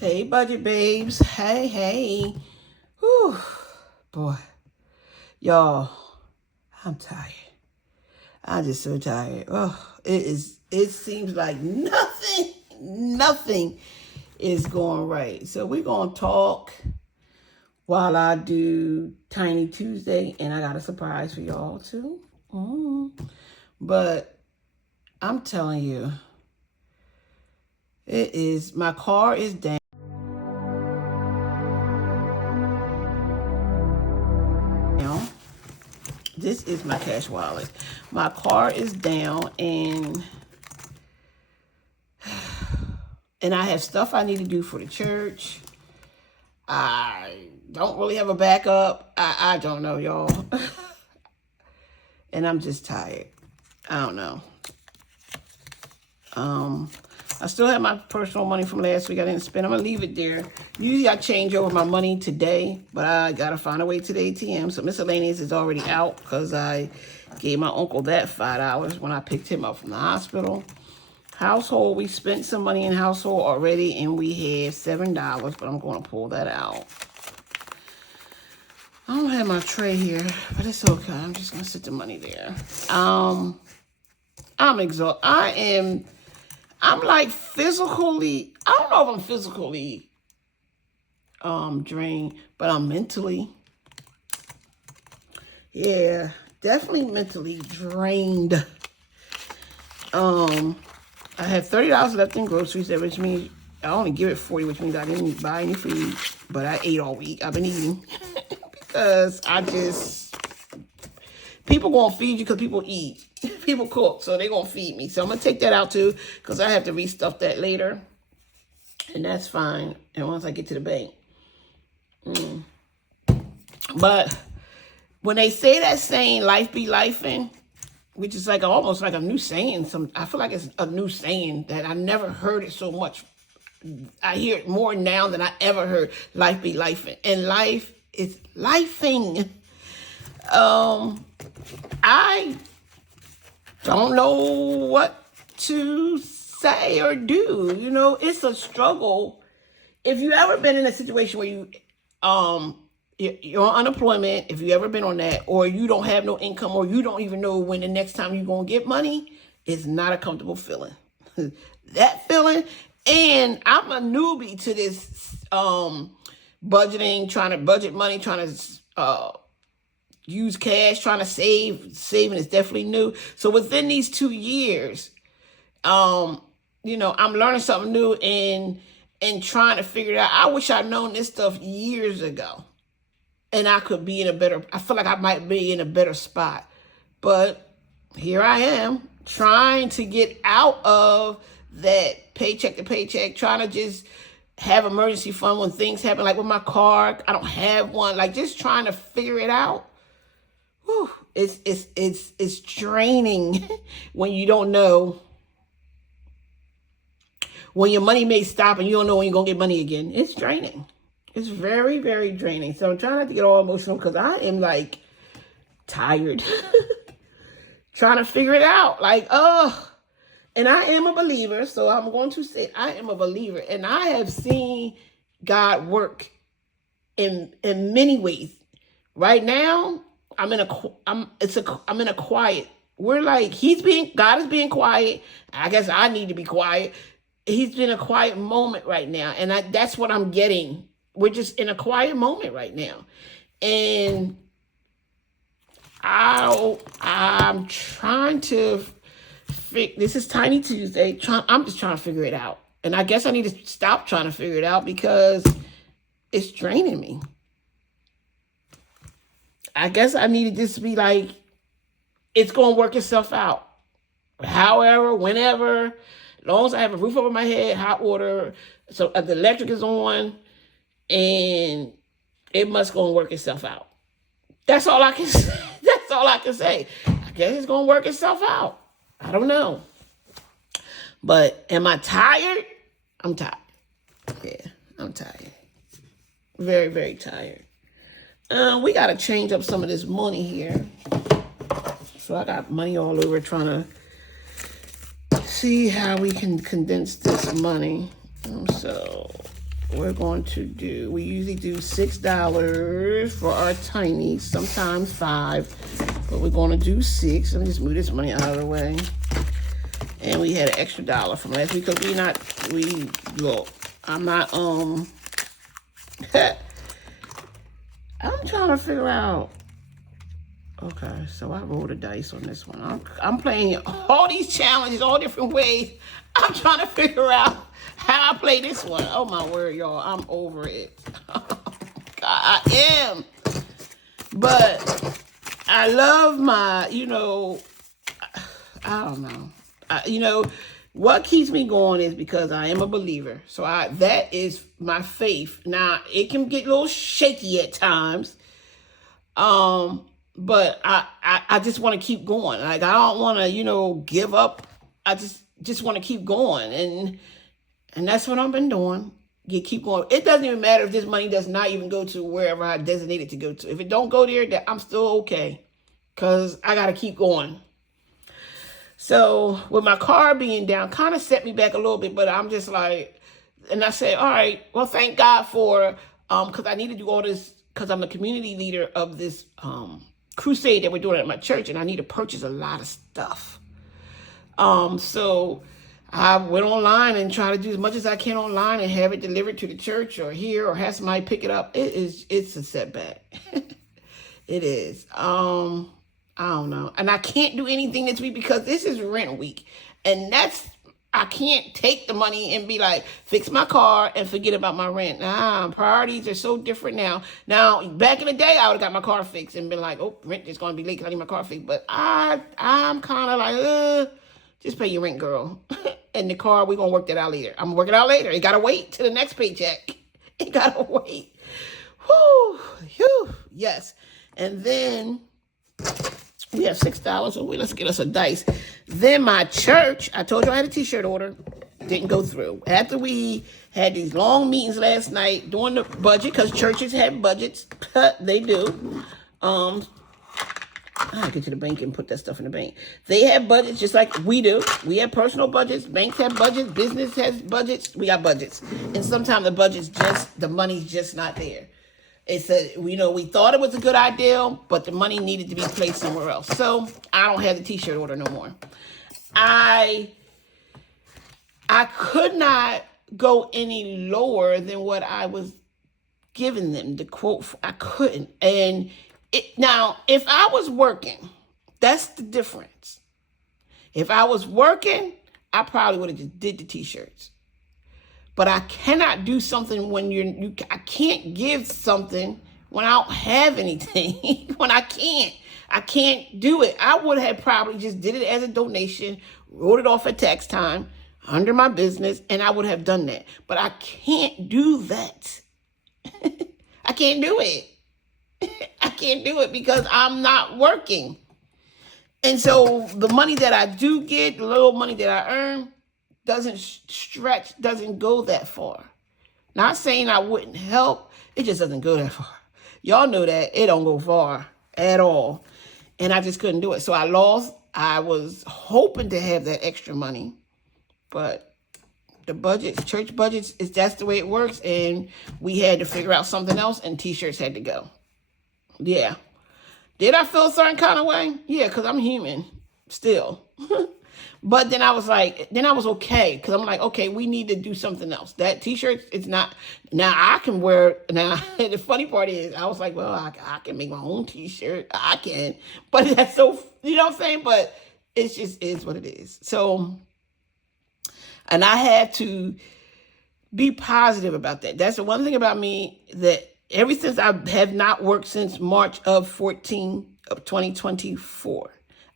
Hey, budget babes. Hey, hey. Whew. Boy, y'all, I'm tired. I'm just so tired. Oh, it seems like nothing is going right. So we're going to talk while I do Tiny Tuesday, and I got a surprise for y'all too. But I'm telling you, my car is down. This is my cash wallet. My car is down, and I have stuff I need to do for the church. I don't really have a backup. I don't know, y'all. And I'm just tired. I don't know. I still have my personal money from last week I didn't spend. I'm going to leave it there. Usually I change over my money today, but I got to find a way to the ATM. So miscellaneous is already out because I gave my uncle that $5 when I picked him up from the hospital. Household, we spent some money in household already, and we have $7, but I'm going to pull that out. I don't have my tray here, but it's okay. I'm just going to sit the money there. I'm exhausted. I'm like physically, I don't know if I'm physically drained, but I'm mentally. Yeah, definitely mentally drained. I have $30 left in groceries, which means I only give it $40, which means I didn't buy any food, but I ate all week. I've been eating because people gonna feed you because people eat. People cook, so they're gonna feed me. So I'm gonna take that out too, because I have to restuff that later. And that's fine. And once I get to the bank. But when they say that saying, life be lifing, which is like almost like a new saying. I feel like it's a new saying that I never heard it so much. I hear it more now than I ever heard. Life be lifing. And life is lifing. I don't know what to say or do. You know, it's a struggle. If you ever been in a situation where you're on unemployment, if you ever been on that, or you don't have no income, or you don't even know when the next time you're going to get money, it's not a comfortable feeling. That feeling, and I'm a newbie to this budgeting, trying to budget money, trying to use cash, trying to save. Saving is definitely new. So within these 2 years, I'm learning something new and trying to figure it out. I wish I'd known this stuff years ago, and I feel like I might be in a better spot. But here I am trying to get out of that paycheck to paycheck, trying to just have emergency fund when things happen, like with my car. I don't have one. Like, just trying to figure it out. Whew, it's draining when you don't know when your money may stop and you don't know when you're going to get money again. It's draining. It's very, very draining. So I'm trying not to get all emotional because I am like tired. Trying to figure it out. Like, and I am a believer. So I'm going to say I am a believer. And I have seen God work in many ways. Right now, I'm in a quiet. We're like, God is being quiet. I guess I need to be quiet. He's been a quiet moment right now. And that's what I'm getting. We're just in a quiet moment right now. And I'm trying to this is Tiny Tuesday. I'm just trying to figure it out. And I guess I need to stop trying to figure it out because it's draining me. I guess I need to just be like, it's going to work itself out. However, whenever, as long as I have a roof over my head, hot water, so the electric is on, and it must go and work itself out. That's all I can say. That's all I can say. I guess it's going to work itself out. I don't know. But am I tired? I'm tired. Yeah, I'm tired. Very, very tired. We got to change up some of this money here. So I got money all over trying to see how we can condense this money. So we're going to do, we usually do $6 for our tiny, sometimes 5, but we're going to do 6. Let me just move this money out of the way. And we had an extra $1 from last week because look, I'm not, I'm trying to figure out. Okay, so I rolled a dice on this one. I'm playing all these challenges, all different ways. I'm trying to figure out how I play this one. Oh my word, y'all, I'm over it. God, I am. But I love my, I don't know. What keeps me going is because I am a believer. So that is my faith. Now, it can get a little shaky at times. But I just want to keep going. Like, I don't want to, give up. I just want to keep going. And that's what I've been doing. You keep going. It doesn't even matter if this money does not even go to wherever I designate it to go to. If it don't go there, I'm still okay. Because I got to keep going. So with my car being down, kind of set me back a little bit. But I'm just like, and I said, all right, well, thank God for, because I need to do all this, because I'm a community leader of this crusade that we're doing at my church, and I need to purchase a lot of stuff. So I went online and tried to do as much as I can online and have it delivered to the church or here or have somebody pick it up. It's a setback. It is. I don't know. And I can't do anything this week because this is rent week. And I can't take the money and be like, fix my car and forget about my rent. Priorities are so different now. Now, back in the day, I would have got my car fixed and been like, oh, rent is going to be late because I need my car fixed. But I'm kind of like, just pay your rent, girl. And the car, we're going to work that out later. I'm going to work it out later. It got to wait till the next paycheck. It got to wait. Whew. Yes. And then we have $6. So let's get us a dice. Then my church, I told you I had a t-shirt order. Didn't go through. After we had these long meetings last night during the budget, because churches have budgets. They do. I get to the bank and put that stuff in the bank. They have budgets just like we do. We have personal budgets. Banks have budgets. Business has budgets. We got budgets. And sometimes the money's just not there. It said, we thought it was a good idea, but the money needed to be placed somewhere else. So I don't have the t-shirt order no more. I could not go any lower than what I was giving them, the quote. I couldn't. And now, if I was working, that's the difference. If I was working, I probably would have just did the t-shirts. But I cannot do something when I can't give something when I don't have anything. When I can't do it. I would have probably just did it as a donation, wrote it off at tax time under my business, and I would have done that. But I can't do that. I can't do it. I can't do it because I'm not working. And so the money that I do get, the little money that I earn, doesn't stretch, doesn't go that far. Not saying I wouldn't help, it just doesn't go that far. Y'all know that it don't go far at all. And I just couldn't do it. So I lost. I was hoping to have that extra money, but the budgets, church budgets, that's the way it works. And we had to figure out something else, and t-shirts had to go. Yeah. Did I feel a certain kind of way? Yeah, because I'm human still. But then I was okay, because I'm like, okay, we need to do something else. That t-shirt, it's not, now I can wear, now the funny part is, I was like, well, I can make my own t-shirt. I can. But that's so, you know what I'm saying? But it just is what it is. So, and I had to be positive about that. That's the one thing about me, that ever since I have not worked since March of 2024,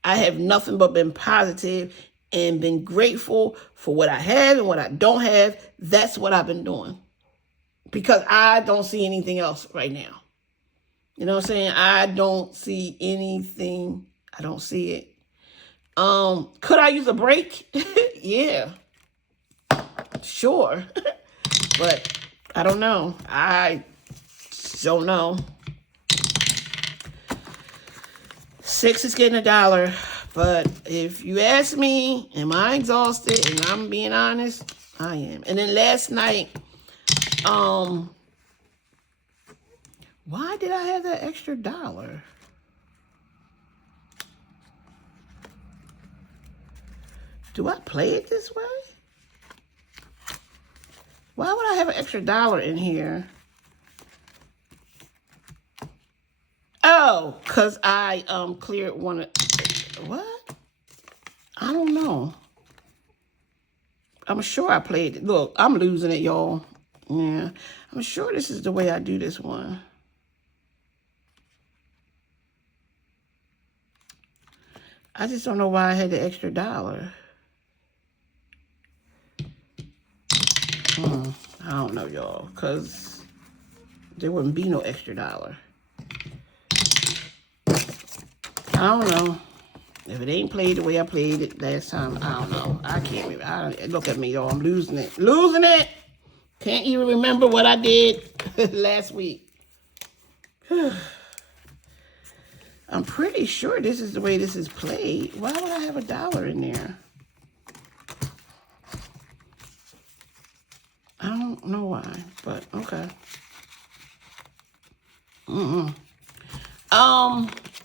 I have nothing but been positive and been grateful for what I have and what I don't have. That's what I've been doing, because I don't see anything else right now. You know what I'm saying? I don't see anything. I don't see it. Could I use a break? Yeah, sure. But I don't know. I don't know. 6 is getting $1. But if you ask me, am I exhausted? And I'm being honest, I am. And then last night, Why did I have that extra $1? Do I play it this way? Why would I have an extra $1 in here? Oh, because I cleared one of... What? I don't know. I'm sure I played it. Look, I'm losing it, y'all. Yeah. I'm sure this is the way I do this one. I just don't know why I had the extra $1. I don't know, y'all, because there wouldn't be no extra $1. I don't know. If it ain't played the way I played it last time, I don't know. I can't remember. Look at me, y'all. I'm losing it. Losing it. Can't even remember what I did last week. I'm pretty sure this is the way this is played. Why would I have a $1 in there? I don't know why, but okay.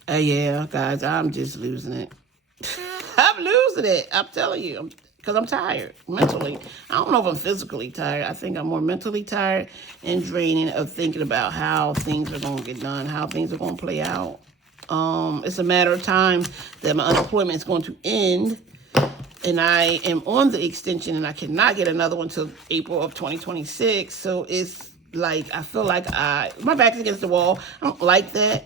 Yeah, guys, I'm just losing it. I'm losing it. I'm telling you, because I'm tired mentally. I don't know if I'm physically tired. I think I'm more mentally tired and draining of thinking about how things are going to get done, how things are going to play out. It's a matter of time that my unemployment is going to end, and I am on the extension, and I cannot get another one till April of 2026. So it's like I feel like my back's against the wall. I don't like that.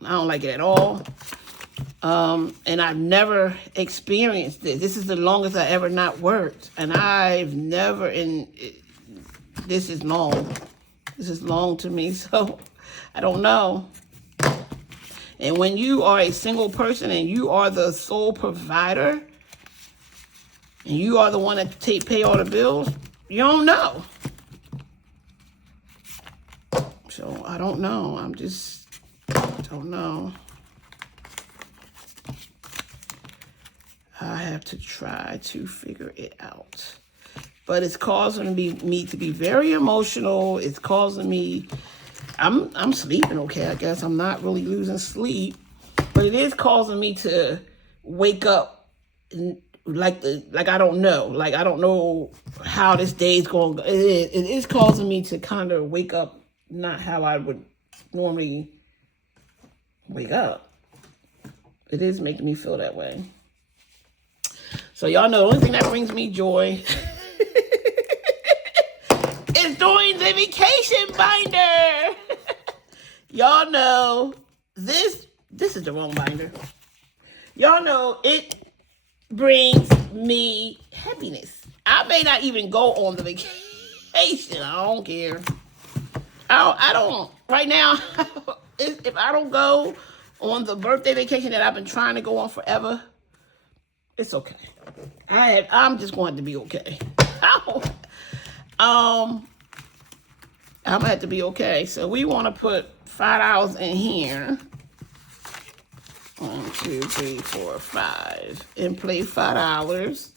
I don't like it at all. And I've never experienced this. This is the longest I ever not worked, and I've never. This is long. This is long to me. So I don't know. And when you are a single person and you are the sole provider and you are the one that pay all the bills, you don't know. So I don't know. Don't know. I have to try to figure it out. But it's causing me to be very emotional. It's causing me... I'm sleeping okay, I guess. I'm not really losing sleep. But it is causing me to wake up like I don't know. Like I don't know how this day is going. It is causing me to kind of wake up not how I would normally wake up. It is making me feel that way. So y'all know the only thing that brings me joy is doing the vacation binder. Y'all know this is the wrong binder. Y'all know it brings me happiness. I may not even go on the vacation. I don't care. I don't right now. If I don't go on the birthday vacation that I've been trying to go on forever, it's okay. I'm just going to be okay. I'm gonna have to be okay. So we want to put $5 in here. 1, 2, 3, 4, 5, and play $5.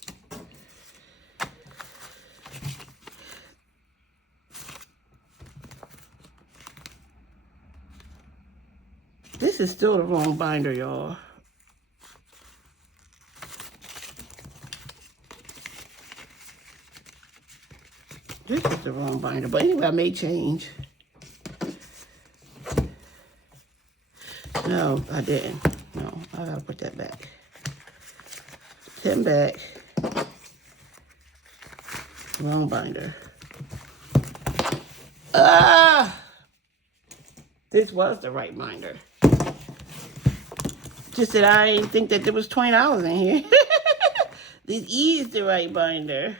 This is still the wrong binder, y'all. This is the wrong binder, but anyway, I may change. No, I didn't. No, I gotta put that back. 10 back. Wrong binder. This was the right binder. Just that I didn't think that there was $20 in here. This is the right binder.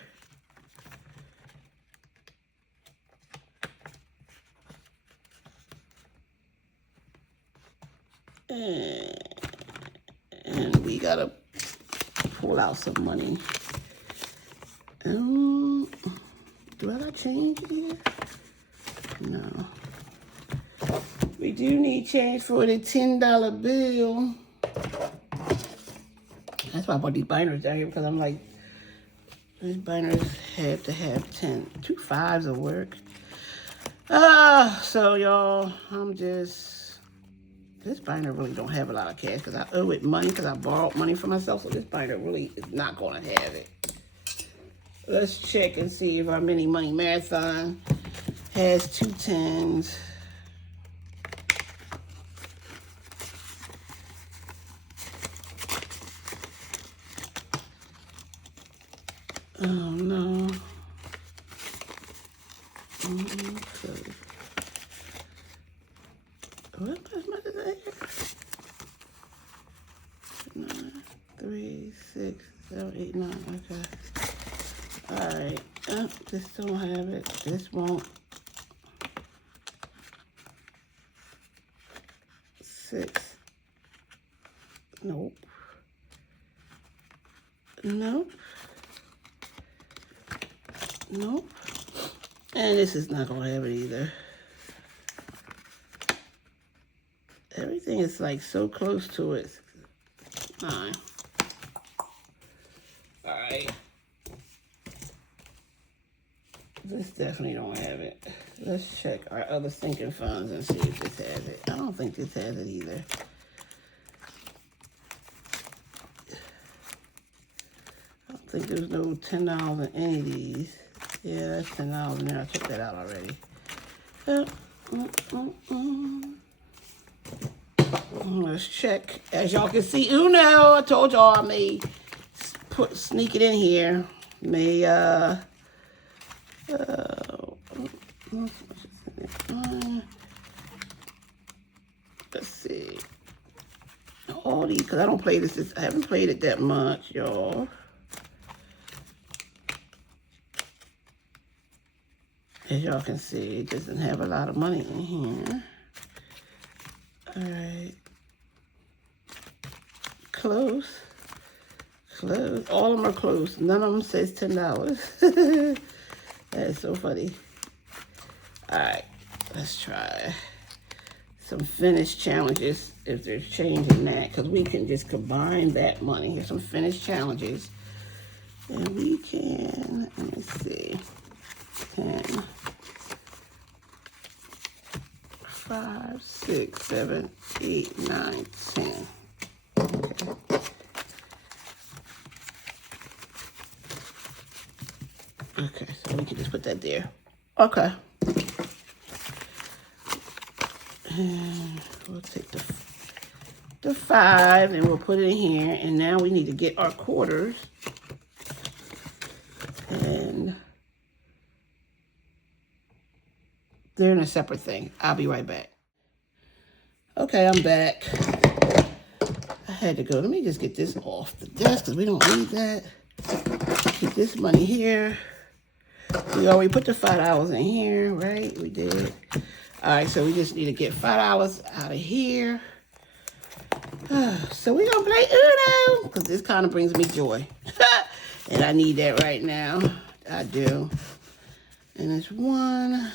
And we gotta pull out some money. Do I gotta change here? No. We do need change for the $10 bill. That's why I bought these binders down here, because I'm like, These binders have to have 10. 2 5s will work. So y'all, this binder really don't have a lot of cash because I owe it money because I borrowed money from myself. So this binder really is not going to have it. Let's check and see if our mini money marathon has 2 10s. Oh no. Okay. What much is that here? 9, 3, 6, 7, 8, 9. Okay. Alright. This don't have it. This won't. 6. Nope. Nope. Nope. And this is not gonna have it either. Everything is like so close to it. 9. Alright. This definitely don't have it. Let's check our other sinking funds and see if this has it. I don't think this has it either. I don't think there's no $10 in any of these. Yeah, that's $10 in there. I took that out already. Let's check. As y'all can see, Uno, I told y'all I may sneak it in here. Let's see. All these, because I don't play this. I haven't played it that much, y'all. As y'all can see, it doesn't have a lot of money in here. All right. Close. Close. All of them are close. None of them says $10. That is so funny. All right. Let's try some finish challenges if they're changing that, because we can just combine that money. Here's some finish challenges. And we can, let me see, 10, 5, 6, 7, 8, 9, 10. Okay. Okay, so we can just put that there. Okay. And we'll take the 5 and we'll put it in here. And now we need to get our quarters. And they're in a separate thing. I'll be right back. Okay, I'm back. I had to go. Let me just get this off the desk because we don't need that. Get this money here. We already put the $5 in here, right? We did. All right, so we just need to get $5 out of here. So we're going to play Uno because this kind of brings me joy. And I need that right now. I do. And it's 1,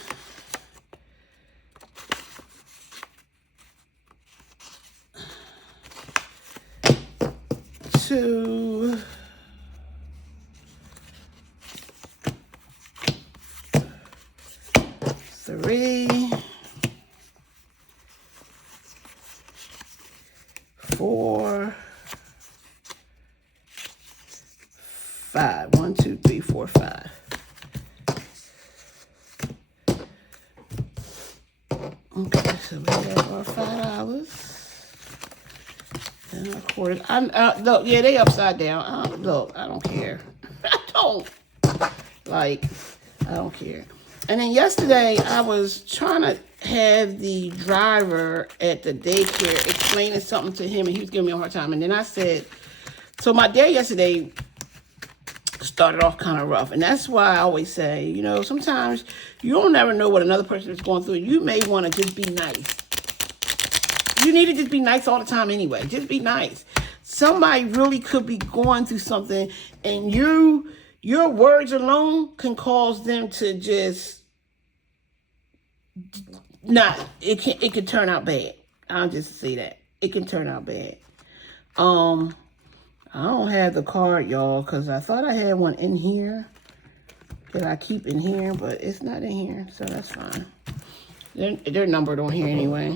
2, 3, 4, 5. 1, 2, 3, 4, 5. Okay, so we have our $5. And our quarters. Look, yeah, they upside down. Look, I don't care. I don't care. And then yesterday, I was trying to have the driver at the daycare explaining something to him, and he was giving me a hard time. And then I said, so my day yesterday started off kind of rough. And that's why I always say, you know, sometimes you don't never know what another person is going through. You may want to just be nice. You need to just be nice all the time anyway. Just be nice. Somebody really could be going through something, and your words alone can cause them to just it can turn out bad. I'll just say that. It can turn out bad. I I don't have the card, y'all, because I thought I had one in here that I keep in here, but it's not in here, so that's fine. They're numbered on here anyway.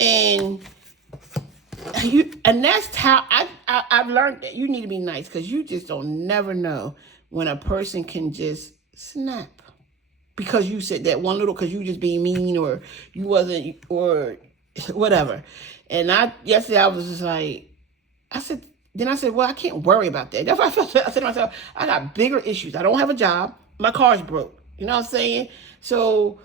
And that's how I've learned that you need to be nice, because you just don't never know when a person can just snap because you said that one little, because you just being mean, or you wasn't, or whatever. And yesterday I was just like, I said, well, I can't worry about that. That's why I said to myself, I got bigger issues. I don't have a job. My car's broke. You know what I'm saying? So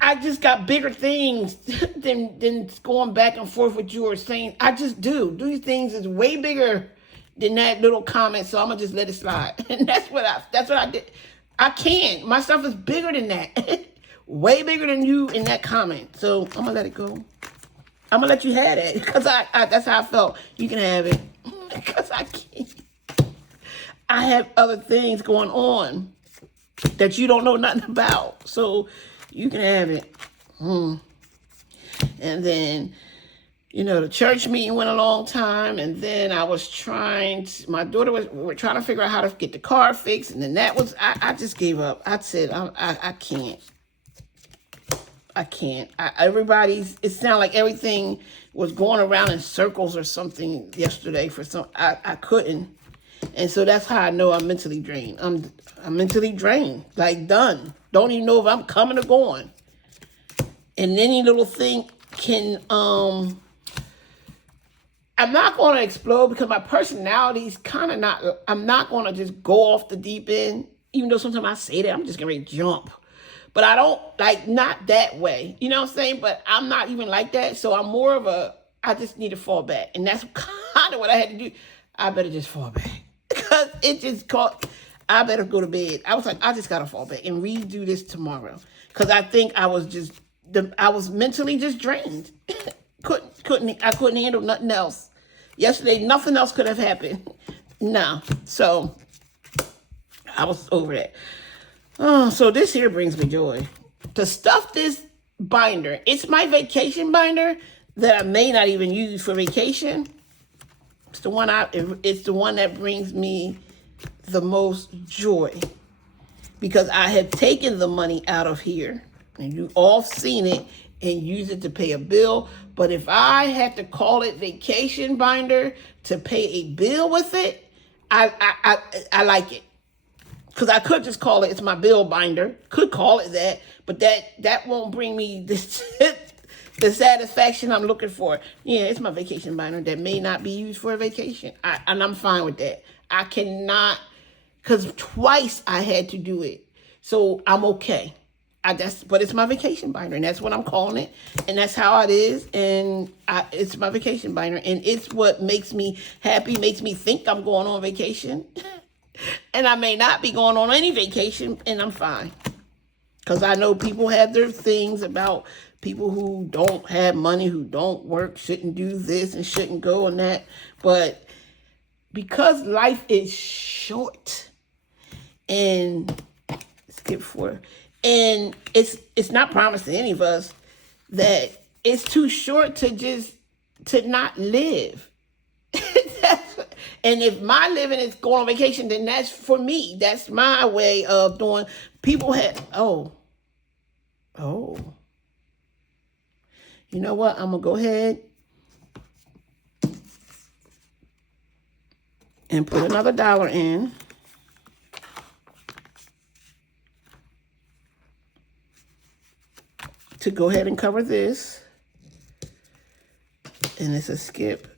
I just got bigger things than going back and forth with you or saying, I just do. These things is way bigger than that little comment, so I'm going to just let it slide. And that's what I did. I can't. My stuff is bigger than that. Way bigger than you in that comment. So I'm going to let it go. I'm going to let you have it, because that's how I felt. You can have it, because I can't. I have other things going on that you don't know nothing about. So you can have it. And then, the church meeting went a long time. And then I was my daughter we were trying to figure out how to get the car fixed. And then I just gave up. I said, I can't. I can't. It sounded like everything was going around in circles or something yesterday I couldn't. And so that's how I know I'm mentally drained. I'm mentally drained, like done. Don't even know if I'm coming or going. And any little thing can, I'm not going to explode, because my personality is kind of not, I'm not going to just go off the deep end, even though sometimes I say that, I'm just going to jump. But I don't, not that way. You know what I'm saying? But I'm not even like that. So I'm more of I just need to fall back. And that's kind of what I had to do. I better just fall back. Because it just I better go to bed. I was like, I just got to fall back and redo this tomorrow. Because I think I was mentally just drained. I couldn't handle nothing else. Yesterday, nothing else could have happened. No. So I was over that. Oh, so this here brings me joy. To stuff this binder, it's my vacation binder that I may not even use for vacation. It's the one that brings me the most joy, because I have taken the money out of here, and you all seen it, and use it to pay a bill. But if I had to call it vacation binder to pay a bill with it, I like it. Because I could just call it's my bill binder. Could call it that, but that won't bring me the satisfaction I'm looking for. Yeah, it's my vacation binder that may not be used for a vacation. And I'm fine with that. I cannot, because twice I had to do it. So I'm okay. But it's my vacation binder, and that's what I'm calling it. And that's how it is. And it's my vacation binder. And it's what makes me happy, makes me think I'm going on vacation. And I may not be going on any vacation, and I'm fine. Because I know people have their things about people who don't have money, who don't work, shouldn't do this and shouldn't go on that. But because life is short, and and it's not promised to any of us that it's too short to not live. And if my living is going on vacation, then that's for me. That's my way of doing. People had, oh. You know what? I'm going to go ahead and put another $1 in. To go ahead and cover this. And it's a skip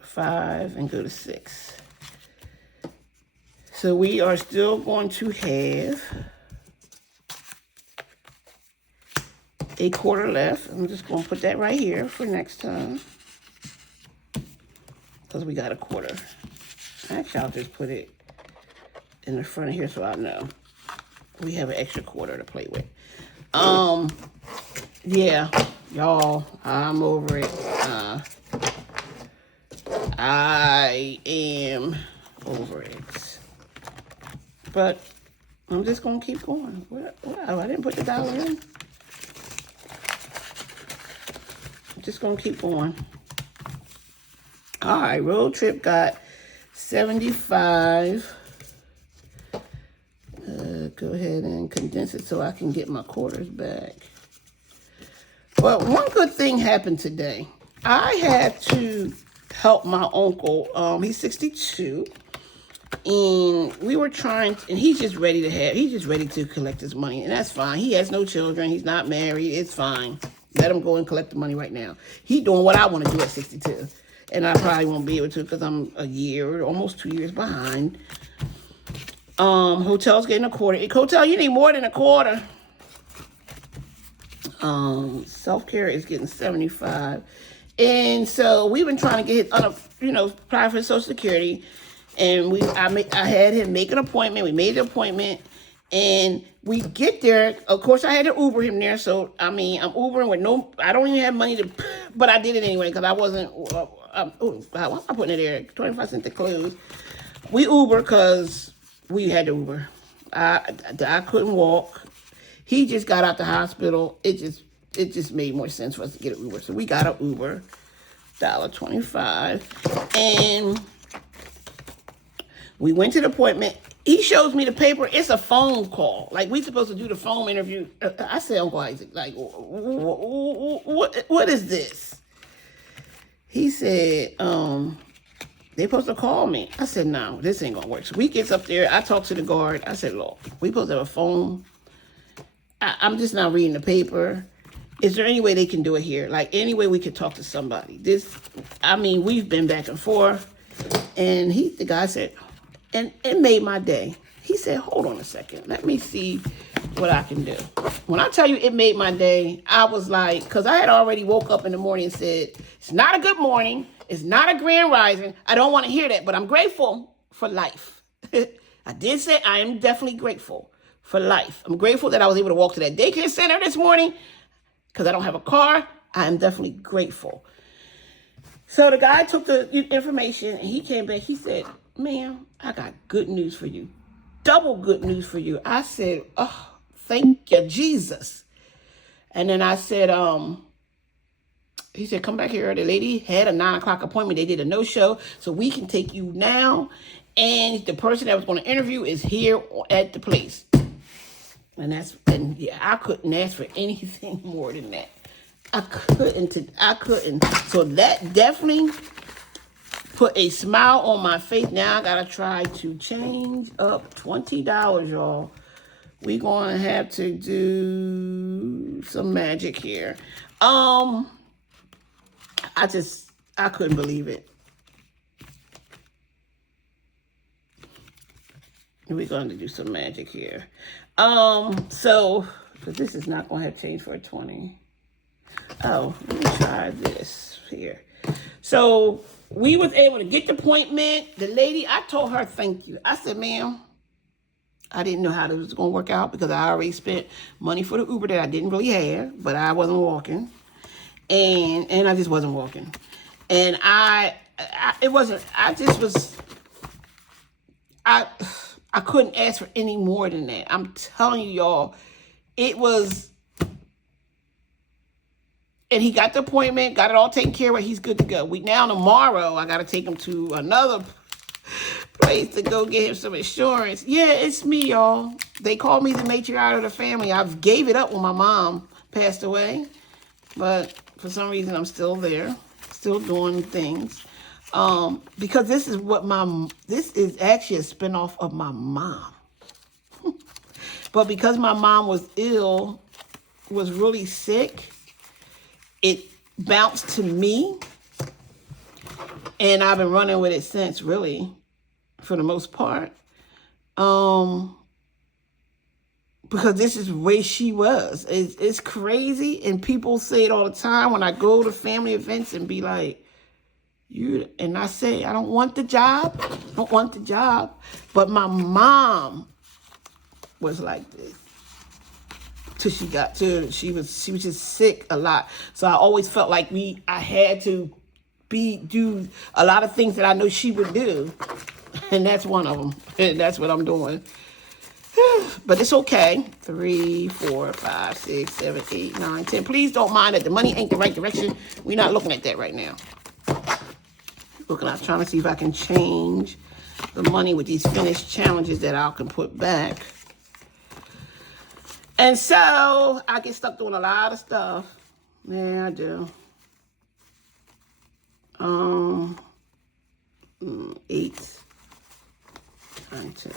5 and go to 6. So we are still going to have a quarter left. I'm just going to put that right here for next time, because we got a quarter. Actually, I'll just put it in the front of here so I know we have an extra quarter to play with. Yeah, y'all, I'm over it. I am over it. But I'm just going to keep going. What? I didn't put the $1 in. I'm just going to keep going. All right, road trip got $75. Go ahead and condense it so I can get my quarters back. Well, one good thing happened today. I had to help my uncle. He's 62. And we were trying, and he's just ready to collect his money. And that's fine. He has no children. He's not married. It's fine. Let him go and collect the money right now. He's doing what I want to do at 62. And I probably won't be able to because I'm a year, almost 2 years behind. Hotel's getting a quarter. Hotel, you need more than a quarter. Self-care is getting 75. And so we've been trying to get his, apply for Social Security. And I had him make an appointment. We made the appointment. And we get there. Of course, I had to Uber him there. So, I'm Ubering with I don't even have money to, but I did it anyway because I wasn't, why am I putting it there? 25 cents to close. We Uber because we had to Uber. I couldn't walk. He just got out the hospital. It just made more sense for us to get an Uber. So we got an Uber, $1.25. And we went to the appointment. He shows me the paper. It's a phone call. Like, we supposed to do the phone interview. I said, Uncle Isaac, like, what is this? He said, they supposed to call me. I said, no, this ain't gonna work. So we gets up there. I talked to the guard. I said, look, we supposed to have a phone. I'm just not reading the paper. Is there any way they can do it here? Like, any way we could talk to somebody? We've been back and forth. And the guy said, and it made my day. He said, hold on a second. Let me see what I can do. When I tell you it made my day, I was like, because I had already woke up in the morning and said, it's not a good morning. It's not a grand rising. I don't want to hear that, but I'm grateful for life. I did say I am definitely grateful for life. I'm grateful that I was able to walk to that daycare center this morning because I don't have a car. I am definitely grateful. So the guy took the information and he came back. He said, ma'am, I got good news for you. Double good news for you. I said, oh, thank you, Jesus. And then I said, he said, come back here. The lady had a 9 o'clock appointment. They did a no-show, so we can take you now. And the person that was going to interview is here at the place. And I couldn't ask for anything more than that. I couldn't. So that definitely put a smile on my face. Now I got to try to change up $20, y'all. We're going to have to do some magic here. I couldn't believe it. We're going to do some magic here. So, because this is not going to have change for a 20. Oh, let me try this here. So, we was able to get the appointment. The lady, I told her thank you. I said, ma'am, I didn't know how this was going to work out because I already spent money for the Uber that I didn't really have, but I wasn't walking. And I just wasn't walking. And I couldn't ask for any more than that. I'm telling you, y'all, it was, and he got the appointment, got it all taken care of. He's good to go. Tomorrow, I got to take him to another place to go get him some insurance. Yeah, it's me, y'all. They call me the matriarch of the family. I've gave it up when my mom passed away, but for some reason, I'm still there, still doing things. Because this is actually a spinoff of my mom. But because my mom was really sick, it bounced to me. And I've been running with it since, really, for the most part. Because this is the way she was. It's crazy. And people say it all the time when I go to family events and be like, and I say, I don't want the job. But my mom was like this. She was just sick a lot. So I always felt like I had to do a lot of things that I know she would do. And that's one of them. And that's what I'm doing. But it's okay. 3, 4, 5, 6, 7, 8, 9, 10. Please don't mind that the money ain't the right direction. We're not looking at that right now. I'm trying to see if I can change the money with these finished challenges that I can put back. And so I get stuck doing a lot of stuff. Yeah, I do. 8, 9, 10.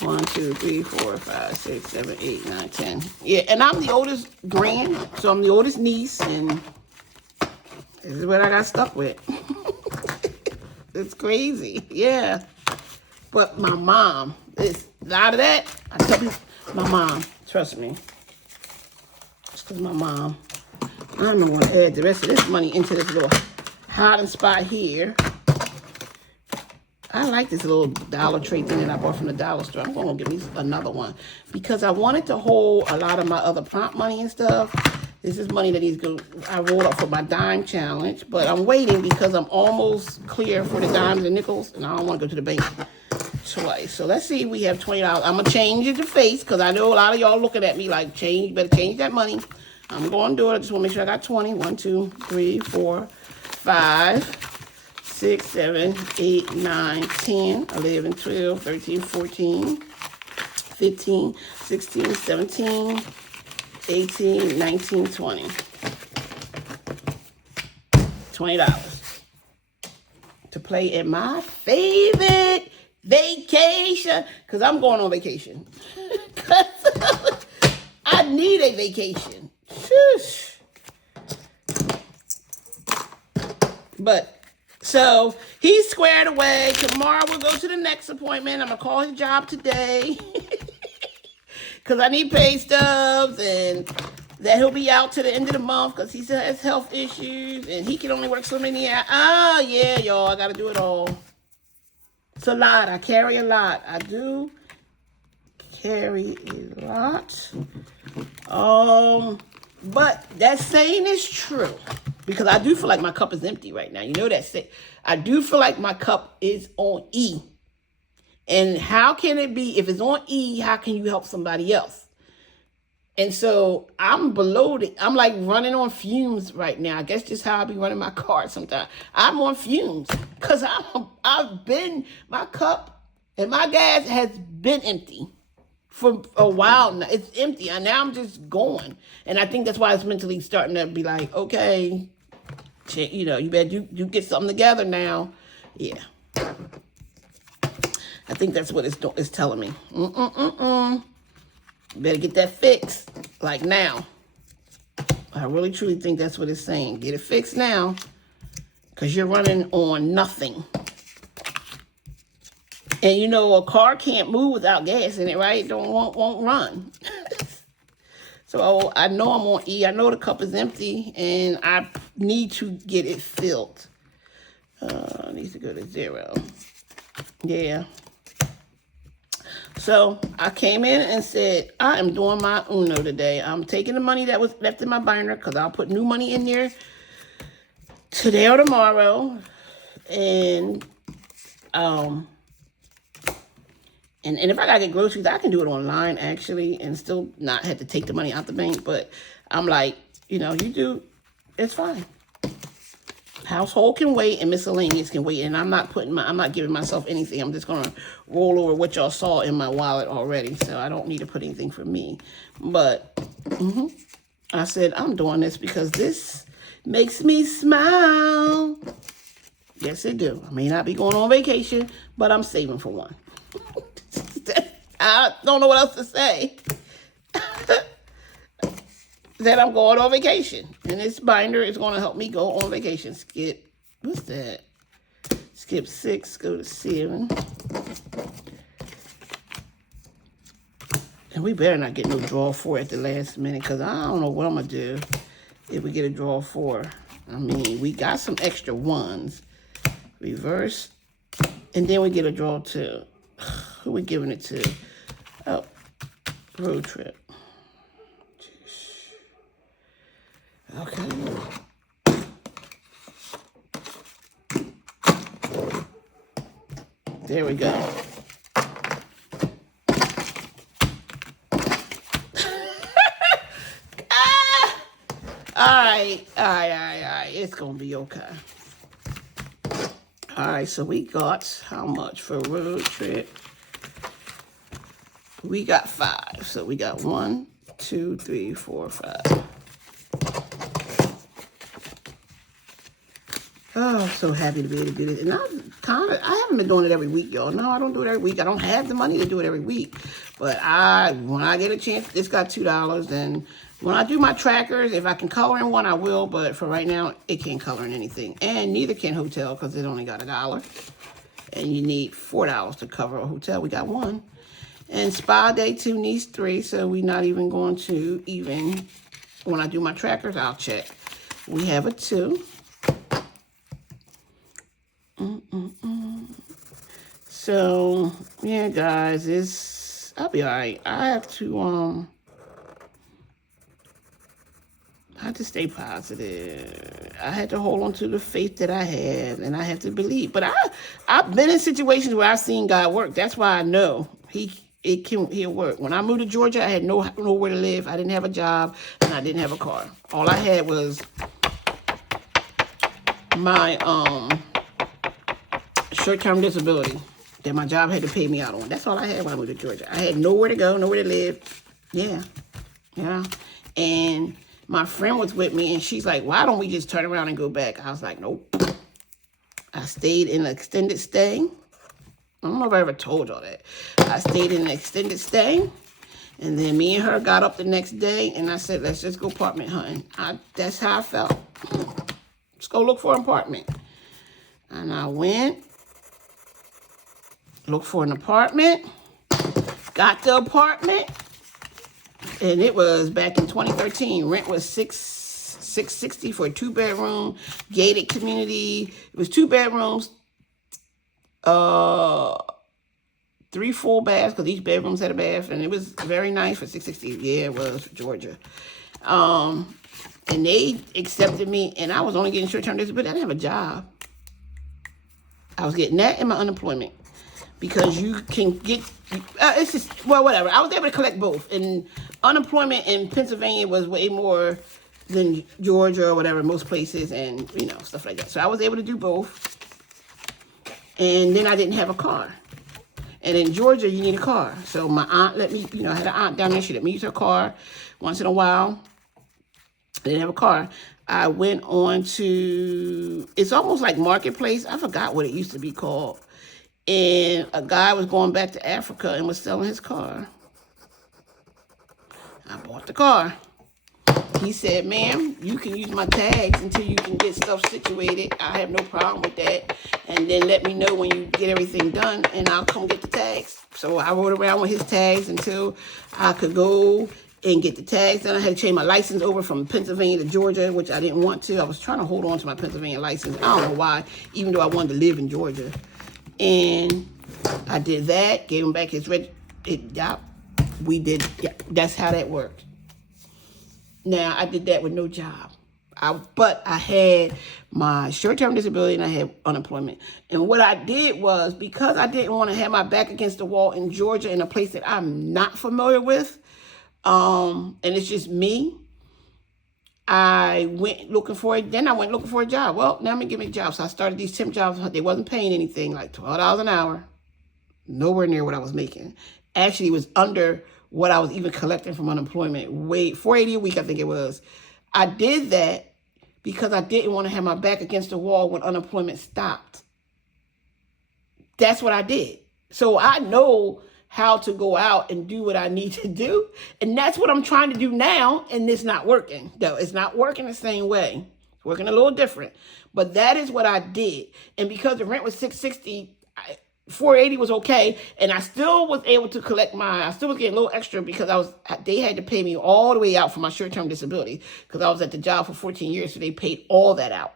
1, 2, 3, 4, 5, 6, 7, 8, 9, 10. Yeah, and I'm the oldest grand, so I'm the oldest niece, and this is what I got stuck with. It's crazy, yeah. But my mom, it's a lot of that. I tell you, my mom, trust me. It's because my mom. I'm going to add the rest of this money into this little hiding spot here. I like this little Dollar Tree thing that I bought from the dollar store. I'm going to get me another one because I wanted to hold a lot of my other prompt money and stuff. This is money that I rolled up for my dime challenge, but I'm waiting because I'm almost clear for the dimes and nickels, and I don't want to go to the bank twice. So let's see if we have $20. I'm going to change it to face because I know a lot of y'all looking at me like, better change that money. I'm going to do it. I just want to make sure I got 20. 1, 2, 3, 4, 5, 6, 7, 8, 9, 10, 11, 12, 13, 14, 15, 16, 17, 18, 19, 20. $20 to play at my favorite vacation, because I'm going on vacation. I need a vacation. Shush. But so he's squared away. Tomorrow we'll go to the next appointment. I'm gonna call his job today because I need pay stubs, and that he'll be out to the end of the month because he still has health issues and he can only work so many hours. Oh yeah, y'all, I gotta do it all. It's a lot. I carry a lot. I do carry a lot. But that saying is true because I do feel like my cup is empty right now. You know that say I do feel like my cup is on E. And how can it be if it's on E? How can you help somebody else? And so I'm below it. I'm like running on fumes right now. I guess just how I be running my car sometimes. I'm on fumes because my cup and my gas has been empty for a while now. It's empty, and now I'm just going. And I think that's why it's mentally starting to be like, okay, you better you get something together now. Yeah. I think that's what it's telling me. Better get that fixed, like now. I really, truly think that's what it's saying. Get it fixed now, because you're running on nothing. And a car can't move without gas in it, right? Won't run. So I know I'm on E. I know the cup is empty, and I need to get it filled. It needs to go to 0. Yeah. So I came in and said, I am doing my Uno today. I'm taking the money that was left in my binder because I'll put new money in there today or tomorrow. And if I gotta get groceries, I can do it online actually and still not have to take the money out the bank. But I'm like, you do, it's fine. Household can wait and miscellaneous can wait. And I'm not giving myself anything. I'm just gonna roll over what y'all saw in my wallet already. So I don't need to put anything for me. But I said, I'm doing this because this makes me smile. Yes, it do. I may not be going on vacation, but I'm saving for one. I don't know what else to say. That I'm going on vacation. And this binder is going to help me go on vacation. Skip, what's that? Skip 6, go to 7. And we better not get no draw 4 at the last minute, because I don't know what I'm going to do if we get a draw 4. I mean, we got some extra 1s. Reverse. And then we get a draw 2. Who we giving it to? Oh, road trip. Okay. There we go. All right. It's going to be okay. All right, so we got how much for road trip? We got 5. So we got 1, 2, 3, 4, 5. Oh, I'm so happy to be able to do this. And I haven't been doing it every week, y'all. No, I don't do it every week. I don't have the money to do it every week. But when I get a chance, this got $2. And when I do my trackers, if I can color in one, I will. But for right now, it can't color in anything. And neither can hotel because it only got $1. And you need $4 to cover a hotel. We got 1. And spa day 2 needs 3. So we're not even going to even, when I do my trackers, I'll check. We have a 2. So, yeah, guys, I'll be all right. I have to stay positive. I had to hold on to the faith that I have, and I have to believe. But I've been in situations where I've seen God work. That's why I know he'll work. When I moved to Georgia, I had nowhere to live. I didn't have a job, and I didn't have a car. All I had was my short-term disability that my job had to pay me out on. That's all I had when I moved to Georgia. I had nowhere to go, nowhere to live. Yeah. And my friend was with me, and she's like, why don't we just turn around and go back? I was like, nope. I stayed in an extended stay. I don't know if I ever told y'all that. I stayed in an extended stay, and then me and her got up the next day, and I said, let's just go apartment hunting. That's how I felt. Let's go look for an apartment. And I went, looked for an apartment, got the apartment, and it was back in 2013. Rent was $660 for a 2-bedroom gated community. It was 2 bedrooms, 3 full baths because each bedroom had a bath, and it was very nice for $660. Yeah, it was Georgia. And they accepted me, and I was only getting short-term disability. I didn't have a job. I was getting that and my unemployment. Because you can get, it's just, well, whatever. I was able to collect both. And unemployment in Pennsylvania was way more than Georgia or whatever, most places, and, stuff like that. So I was able to do both. And then I didn't have a car. And in Georgia, you need a car. So my aunt let me, I had an aunt down there. She let me use her car once in a while. I didn't have a car. I went on to, it's almost like Marketplace. I forgot what it used to be called. And a guy was going back to Africa and was selling his car. I bought the car. He said, ma'am, you can use my tags until you can get stuff situated. I have no problem with that. And then let me know when you get everything done, and I'll come get the tags. So I rode around with his tags until I could go and get the tags done. I had to change my license over from Pennsylvania to Georgia, which I didn't want to. I was trying to hold on to my Pennsylvania license. I don't know why, even though I wanted to live in Georgia. And I did that, gave him back his that's how that worked. Now, I did that with no job. But I had my short-term disability and I had unemployment. And what I did was, because I didn't want to have my back against the wall in Georgia in a place that I'm not familiar with, and it's just me, I went looking for it. Then I went looking for a job. Well, now I'm going to give me a job. So I started these temp jobs. They wasn't paying anything, like $12 an hour. Nowhere near what I was making. Actually, it was under what I was even collecting from unemployment. $480 a week, I think it was. I did that because I didn't want to have my back against the wall when unemployment stopped. That's what I did. So I know how to go out and do what I need to do. And that's what I'm trying to do now. And it's not working, though. It's not working the same way. It's working a little different. But that is what I did. And because the rent was $660, $480 was okay. And I still was able to collect I still was getting a little extra because they had to pay me all the way out for my short-term disability because I was at the job for 14 years. So they paid all that out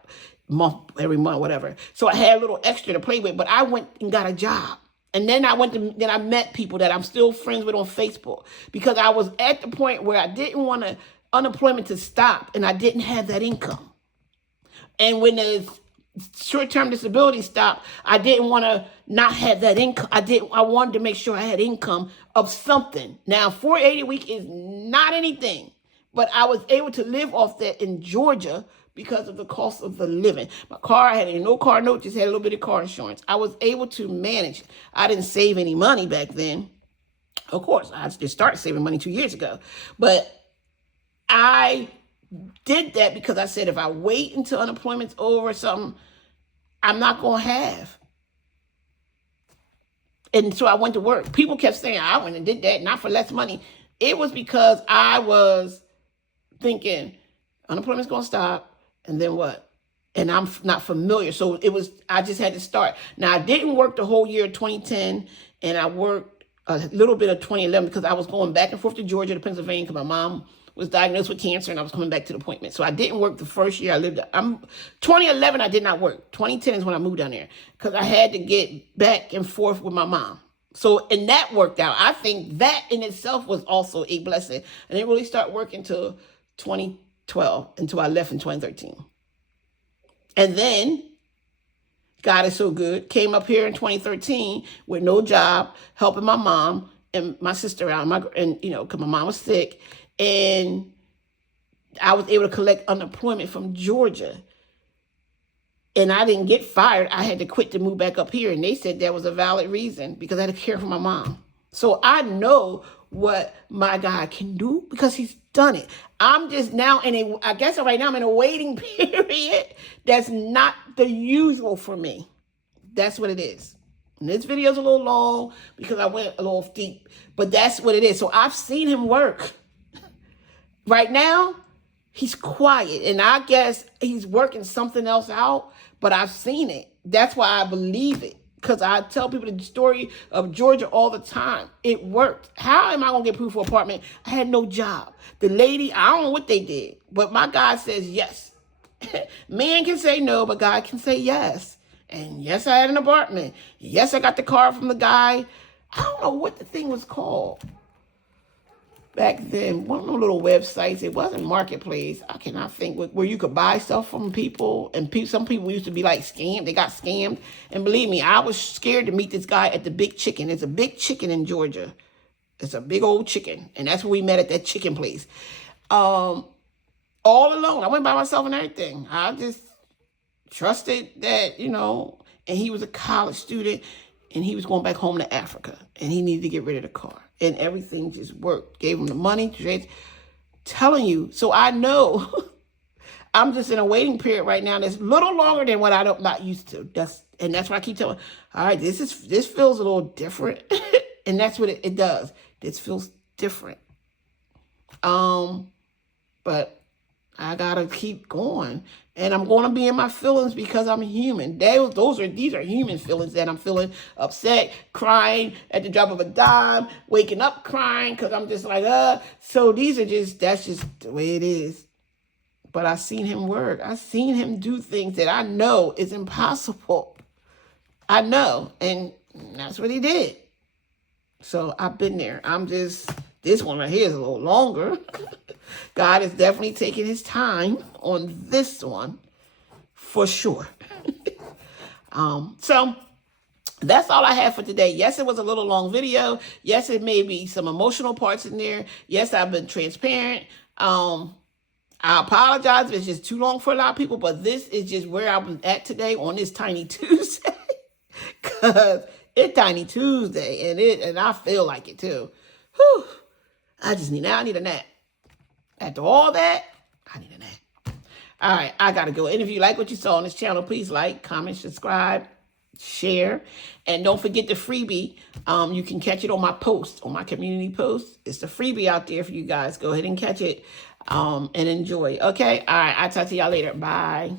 every month, whatever. So I had a little extra to play with, but I went and got a job. And then I met people that I'm still friends with on Facebook because I was at the point where I didn't want unemployment to stop and I didn't have that income. And when the short-term disability stopped, I didn't want to not have that income. I wanted to make sure I had income of something. Now, $480 a week is not anything, but I was able to live off that in Georgia because of the cost of the living. My car, I had no car note, just had a little bit of car insurance. I was able to manage. I didn't save any money back then. Of course, I just started saving money 2 years ago. But I did that because I said, if I wait until unemployment's over or something, I'm not going to have. And so I went to work. People kept saying, I went and did that, not for less money. It was because I was thinking, unemployment's going to stop, and then what? And I'm not familiar. So I just had to start. Now, I didn't work the whole year of 2010, and I worked a little bit of 2011 because I was going back and forth to Georgia to Pennsylvania because my mom was diagnosed with cancer, and I was coming back to the appointment. So I didn't work the first year I lived there. 2011, I did not work. 2010 is when I moved down there because I had to get back and forth with my mom. So, and that worked out. I think that in itself was also a blessing. I didn't really start working until 2012, until I left in 2013. And then, God is so good, came up here in 2013 with no job, helping my mom and my sister out, because my mom was sick. And I was able to collect unemployment from Georgia. And I didn't get fired. I had to quit to move back up here. And they said that was a valid reason because I had to care for my mom. So I know what my God can do because he's done it. I'm just now I guess right now I'm in a waiting period that's not the usual for me. That's what it is. And this video's a little long because I went a little deep, but that's what it is. So I've seen him work. Right now, he's quiet, and I guess he's working something else out, but I've seen it. That's why I believe it, because I tell people the story of Georgia all the time. It worked. How am I going to get approved for an apartment? I had no job. The lady, I don't know what they did, but my God says yes. Man can say no, but God can say yes. And yes, I had an apartment. Yes, I got the car from the guy. I don't know what the thing was called. Back then, one of those little websites, it wasn't Marketplace. I cannot think where you could buy stuff from people. And some people used to be like scammed. They got scammed. And believe me, I was scared to meet this guy at the Big Chicken. There's a Big Chicken in Georgia. It's a big old chicken. And that's where we met at that chicken place. All alone. I went by myself and everything. I just trusted that, and he was a college student. And he was going back home to Africa. And he needed to get rid of the car. And everything just worked. Gave him the money. Telling you. So I know I'm just in a waiting period right now that's a little longer than what I'm not used to. That's why I keep telling, all right, this feels a little different. And that's what it does. This feels different. But I gotta keep going. And I'm going to be in my feelings because I'm human. These are human feelings that I'm feeling upset, crying at the drop of a dime, waking up crying because I'm just like, So that's just the way it is. But I've seen him work. I've seen him do things that I know is impossible. I know. And that's what he did. So I've been there. This one right here is a little longer. God is definitely taking his time on this one for sure. So that's all I have for today. Yes, it was a little long video. Yes, it may be some emotional parts in there. Yes, I've been transparent. I apologize if it's just too long for a lot of people, but this is just where I'm at today on this Tiny Tuesday. Because it's Tiny Tuesday, and I feel like it too. Whew. I need a nap. After all that, I need a nap. All right, I got to go. And if you like what you saw on this channel, please like, comment, subscribe, share. And don't forget the freebie. You can catch it on my post, on my community post. It's the freebie out there for you guys. Go ahead and catch it and enjoy. Okay? All right, I'll talk to y'all later. Bye.